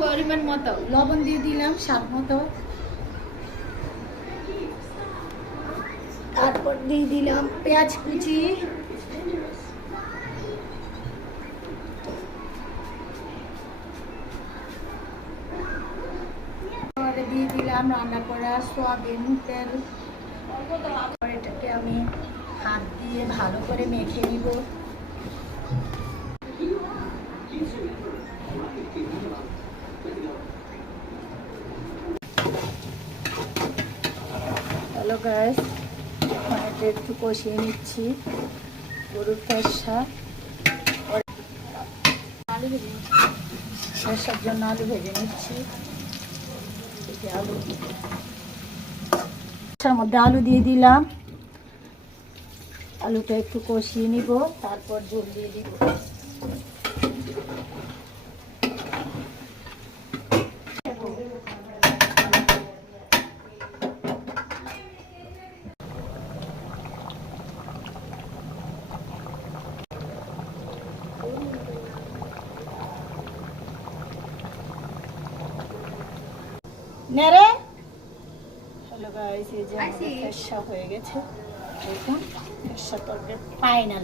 পরিমাণ মতো লবণ দিয়ে দিলাম স্বাদ মতো। তারপর দিয়ে দিলাম পেঁয়াজ কুচি, দিয়ে দিলাম রান্না করা সয়াবিন তেল। এটাকে আমি হাত দিয়ে ভালো করে মেখে নিব। হ্যালো গাইস, এখন এটা একটু কষিয়ে নিচ্ছি গরুর ফেসা। ফেসার জন্য আলু ভেজে নিচ্ছি। আলু ফেসার মধ্যে আলু দিয়ে দিলাম, আলুটা একটু কষিয়ে নিব, তারপর ঝোল দিয়ে দিব। নেড়ে হ্যালো গাইস, এই যে আমাদের ফেসা হয়ে গেছে। দেখুন ফেসা তরকারি ফাইনাল।